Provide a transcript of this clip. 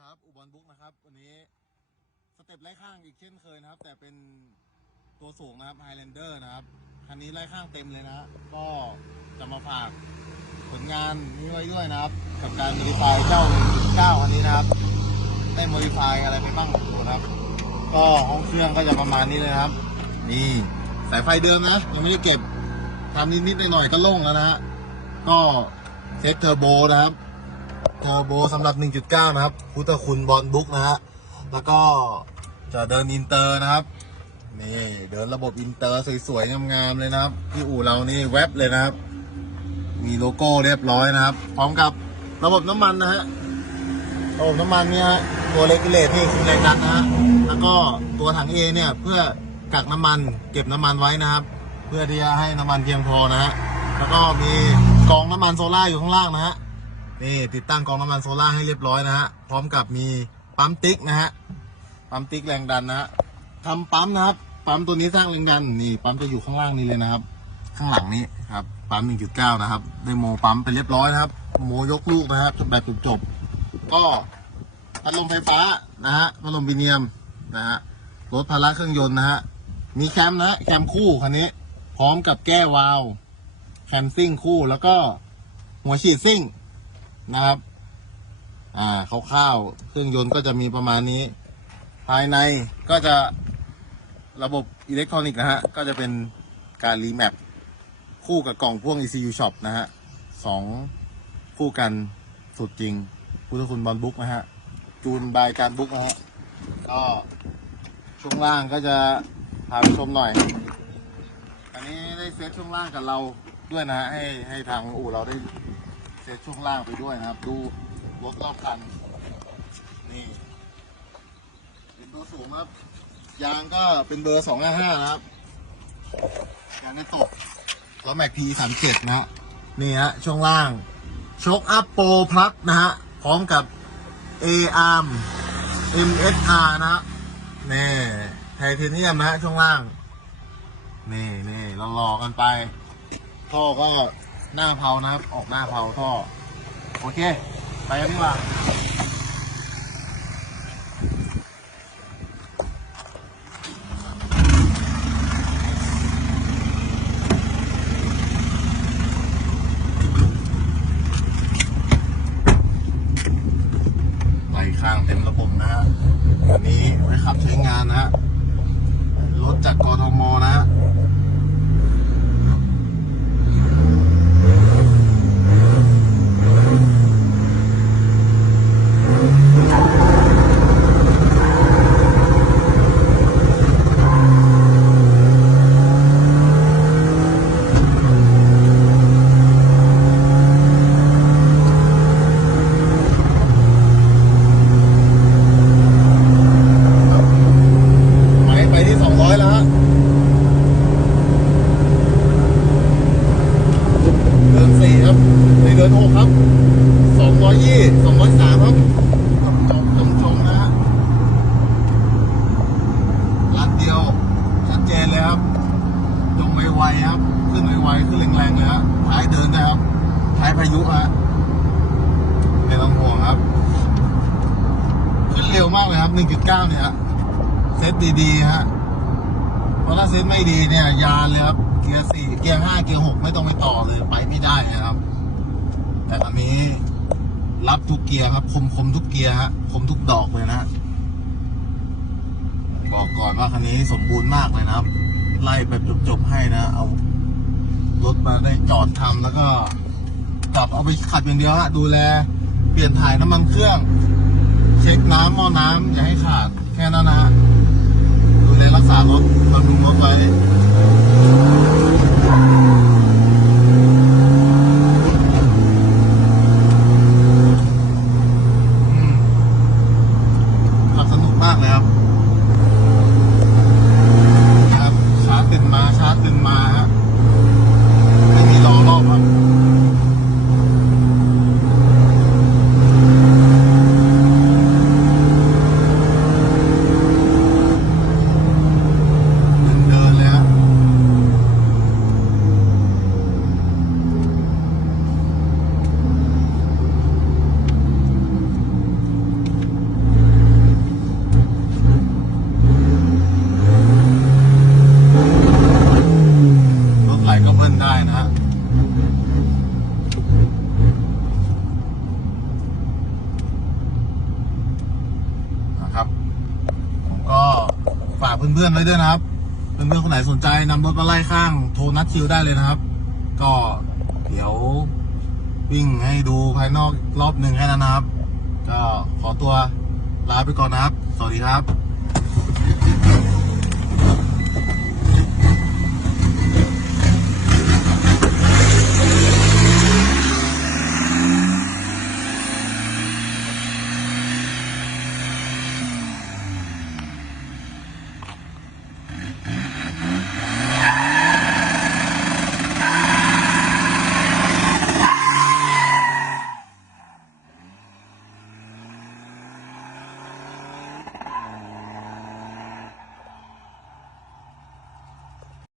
ครับ อุบลบุ๊กนะครับ วันนี้สเต็ปไล่ข้างอีกเช่นเคยนะครับ แต่เป็นตัวสูงนะครับไฮแลนเดอร์นะครับคันนี้ไล่ข้างเต็มเลยนะ ก็จะมาฝากผลงานนี้ไว้ด้วยนะครับ กับการ m o ดิฟายเจ้า9อันนี้นะครับ ได้โมดิฟายอะไรไปบ้างดูนะครับ ก็ห้องเครื่องก็จะประมาณนี้เลยครับ นี่สายไฟเดิมนะยังไม่ได้เก็บทำนิดๆหน่อยๆก็โล่งแล้วนะฮะก็เซตเทอร์โบนะครับ เทอร์โบสำหรับ 1.9 นะครับพุทธคุณบอลบุ๊กนะฮะ แล้วก็จะเดินอินเตอร์นะครับ นี่เดินระบบอินเตอร์สวยๆงามๆเลยนะครับ ที่อู่เรานี่แวบเลยนะครับ มีโลโก้เรียบร้อยนะครับ พร้อมกับระบบน้ำมันนะฮะ ระบบน้ำมันเนี่ยตัวเลกูเลตนี่คือแรงดันนะฮะ แล้วก็ตัวถังเอเนี่ยเพื่อกักน้ำมันเก็บน้ำมันไว้นะครับ เพื่อที่จะให้น้ำมันเพียงพอนะฮะ แล้วก็มีกองน้ำมันโซล่าอยู่ข้างล่างนะฮะ นี่ติดตั้งกองน้ำมันโซล่าให้เรียบร้อยนะฮะพร้อมกับมีปั๊มติ๊กนะฮะปั๊มติ๊กแรงดันนะฮะทำปั๊มนะครับปั๊มตัวนี้สร้างแรงดันนี่ปั๊มจะอยู่ข้างล่างนี้เลยนะครับ ข้างหลังนี้ครับปั๊ม 1.9 นะครับได้โมปั๊มไปเรียบร้อยนะครับ โมยกลูกนะครับแบบจบๆก็พัดลมไฟฟ้านะฮะพัดลมบีเนียมนะฮะรถพาระเครื่องยนต์นะฮะมีแคมนะแคมคู่คันนี้ พร้อมกับแก้วาล์วแคมซิ่งคู่แล้วก็หัวฉีดซิ่ง นะครับ อ่าคร่าวๆเครื่องยนต์ก็จะมีประมาณนี้ ภายในก็จะระบบอิเล็กทรอนิกส์นะฮะ ก็จะเป็นการรีแมปคู่กับกล่องพ่วง ECU Shop นะฮะสองคู่กันสุดจริงพุทธคุณบอลบุ๊กนะฮะ จูนบายการบุ๊กนะฮะ ก็ช่วงล่างก็จะพาไปชมหน่อย อันนี้ได้เซตช่วงล่างกับเราด้วยนะฮะให้ให้ทางอู่เราได้ เซตช่วงล่างไปด้วยนะครับ ดูรถรอบคัน นี่เป็นตัวสูงครับ ยางก็เป็นเบอร์สองห้าห้านะครับ ยางไม่ตกล้อแม็กพีสามเจ็ดนะฮะนี่ฮะช่วงล่างโชคอัพโปรพลัสนะฮะ พร้อมกับ A arm MSR นะฮะนี่ไทเทเนียมนะฮะช่วงล่าง นี่นี่เราหลอกกันไป ท่อก็ หน้าเพานะครับ ออกหน้าเพาท่อ โอเค ไปกันดีกว่าไล่ข้างเต็มระบบนะฮะอันนี้ไว้ขับใช้งานนะฮะรถจากกทมนะฮะ ไปไปที่สองร้อยแล้วฮะ เดินสี่ครับในเดินหกครับสองร้อยยี่สองร้อยสามครับชมชมนะฮะลัดเดียว ชัดเจนเลยครับลงไวๆครับ ขึ้นไวๆขึ้นแรงๆเลยฮะท้ายเดินนะครับท้ายพายุฮะไม่ต้องห่วงครับ ขึ้นเร็วมากเลยครับ 1.9 เนี่ยฮะเซตดีๆฮะเพราะถ้าเซตไม่ดีเนี่ย ยานเลยครับ เกียร์สี่เกียร์ห้าเกียร์หกไม่ต้องไปต่อเลย ไปไม่ได้เลยครับ แต่อันนี้รับทุกเกียร์ครับ คมคมทุกเกียร์ฮะคมทุกดอกเลยนะ บอกก่อนว่าคันนี้สมบูรณ์มากเลยนะครับ ไล่แบบจบๆให้นะ เอารถมาได้จอดทำแล้วก็กลับเอาไปขัดอย่างเดียวฮะดูแล เปลี่ยนถ่ายน้ำมันเครื่อง เช็คน้ำหม้อน้ำอย่าให้ขาดแค่นั้นนะฮะดูแลรักษารถบำรุงรถไว้อืมขับสนุกมากเลยครับครับชาร์จติดมาชาร์จติดมาฮะไม่มีรอรอบครับ เดินเลยฮะ เพื่อนๆไว้ด้วยนะครับเพื่อนๆคนไหนสนใจนำรถมาไล่ข้าง โทรนัดคิวได้เลยนะครับ ก็เดี๋ยววิ่งให้ดูภายนอกรอบหนึ่งให้นะครับ ก็ขอตัวลาไปก่อนนะครับ สวัสดีครับ